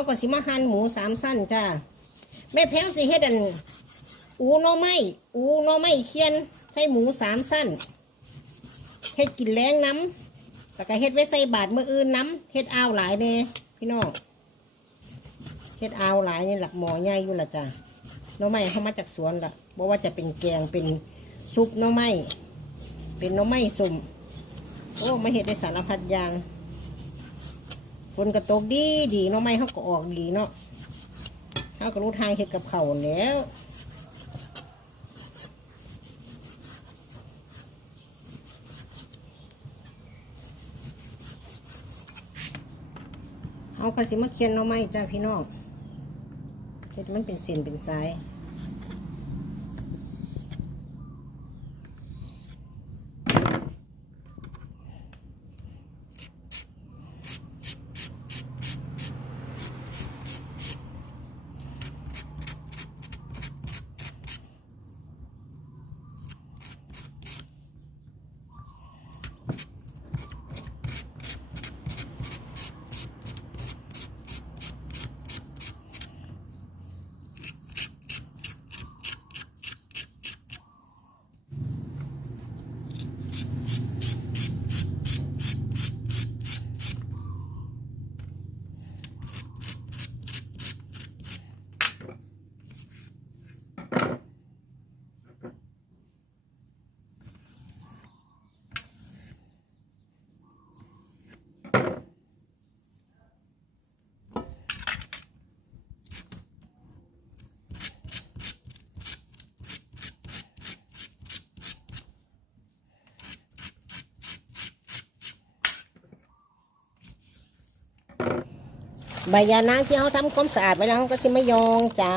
เขาก็สิมาหั่นหมูสามสั้นจ้าแม่แพ้วสิเฮ็ดอัน อูน่อไม้อูน่อไม้เคียนใส่หมูสามสั้นเฮ็ดกินแรงน้ำแล้วก็เฮ็ดไว้ใส่บาทมื้ออื่นน้ำเฮ็ดอ้าวหลายเน่พี่น้องเฮ็ดอ้าวหลายนี่หลักหมอใหญ่อยู่ละจ้าน่อไม้เขามาจากสวนละบอกว่าจะเป็นแกงเป็นซุปน่อไม้เป็นน่อไม้สุ่มโอ้มาเฮ็ดได้สารพัดอย่าง นกระตกดีดีหน่อไม้เขาก็ออกดีเนาะเขาก็รู้ทางเฮ็ดกับเขาแล้วเอากระสิมาเคียนเอาะไม้จ้าพี่น้องเฮ็ดมันเป็นเส้นเป็นสาย ใบยานางที่เขาทำความสะอาดไว้แล้วเขาก็สิไม่ยองจ้า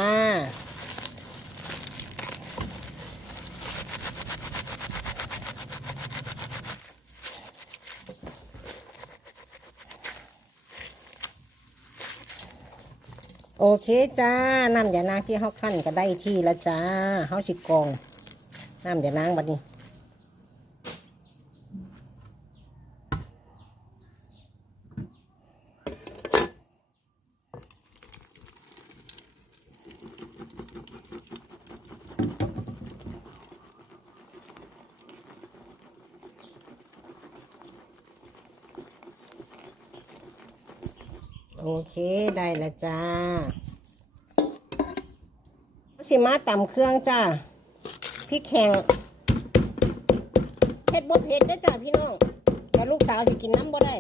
โอเคจ้า น้ำยานางที่เขาขั้นก็ได้ที่แล้วจ้าเขาสิกอง น้ำยานางบัดนี้ โอเคได้ล้วจ้าสิมาต่ำเครื่องจ้าพริกแห้งเผ็ดบ่เผ็ดได้จ้าพี่น้องแต่ลูกสาวสิกินน้ำบ่ได้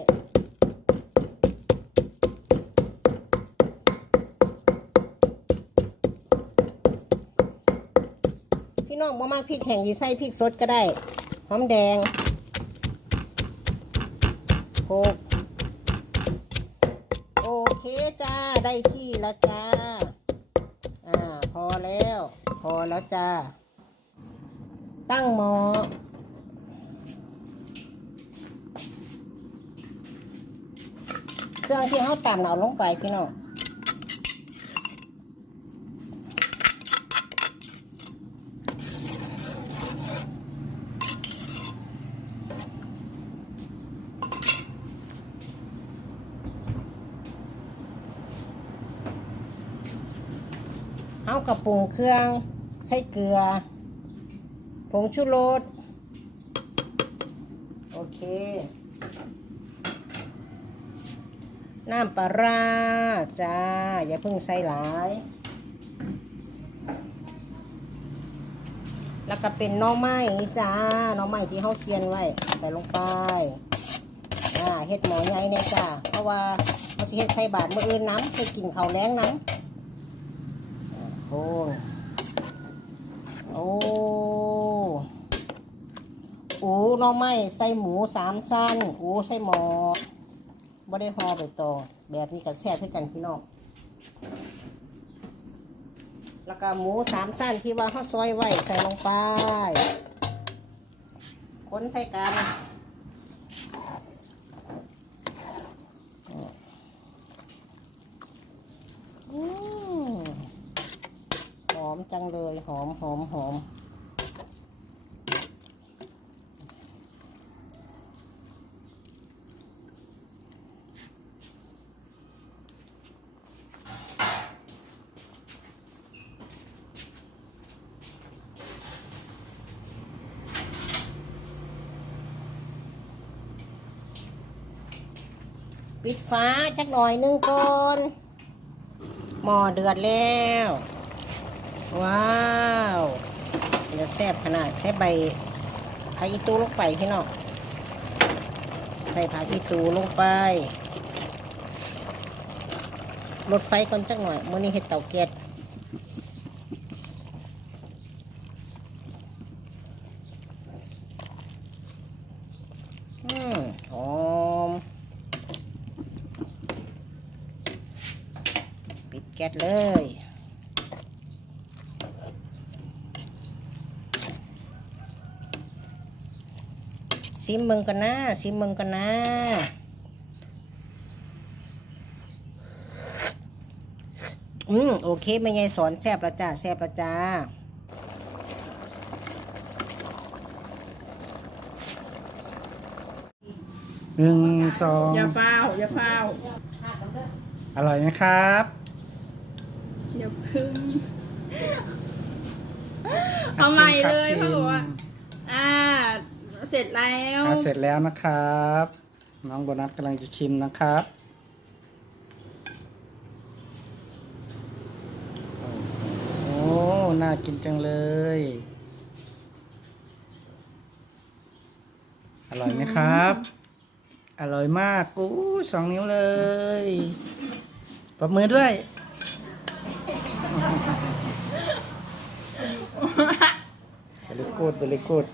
พี่น้องบ่มากพริกแห้งยีใส่พริกสดก็ได้ หอมแดงโขก เคจ้า ได้ที่แล้วจ้า อ่า พอแล้ว พอแล้วจ้า ตั้งหมอเครื่องที่เขาตำเอาลงไปพี่น้อง เอากระปรุงเครื่องใส่เกลือ ผงชูรส โอเค น้ำปลาร้าจ้า อย่าเพิ่งใส่หลาย แล้วก็เป็นน่อไม้จ้าน่อไม้ที่เขาเคียนไว้ ใส่ลงไปอ่าเฮ็ดหมอใหญ่เนี่ยจ้า เพราะว่าเขาจะเฮ็ดใส่บาทมื้ออื่นน้ำให้กินเขาแรงน้ำ โอ้โอ้โอูหน่อไม้ใส่หมูสามสั้นโอูใส่หมอบ่ได้ห่อไปต่อแบบนี้ก็แซ่บให้กันพี่น้องแล้วก็หมูสามสั้นที่ว่าเขาซอยไว้ใส่ลงไป คนใส่กัน จังเลย หอมหอมหอมปิดฟ้าชักหน่อยนึงก่อนหม้อเดือดแล้ว ว้าวจะแซ่บขนาดแซ่บใบผักอีตูลงไปพี่น้องใส่ผักอีตูลงไปลดไฟก่อนจักหน่อยมื้อนี้เฮ็ดเตาแก๊สอืมหอมปิดแก๊สเลย ซิมมึงกันนะซิมมึงกันนะอืมโอเคไม่ยายสอนแซบแล้วจ้าแซบแล้วจ้าหนึ่งสองอย่าฟ้าวอย่าฟ้าวอร่อยไหมครับอย่าพึ่งเอาใหม่เลยชิมเขาครับบอกว่าอ่า เสร็จแล้วอะเสร็จแล้วนะครับ น้องโบนัสกำลังจะชิมนะครับ โอ้น่ากินจังเลย อร่อยไหมครับ อร่อยมากอู้สองนิ้วเลยปรบมือด้วย very good very good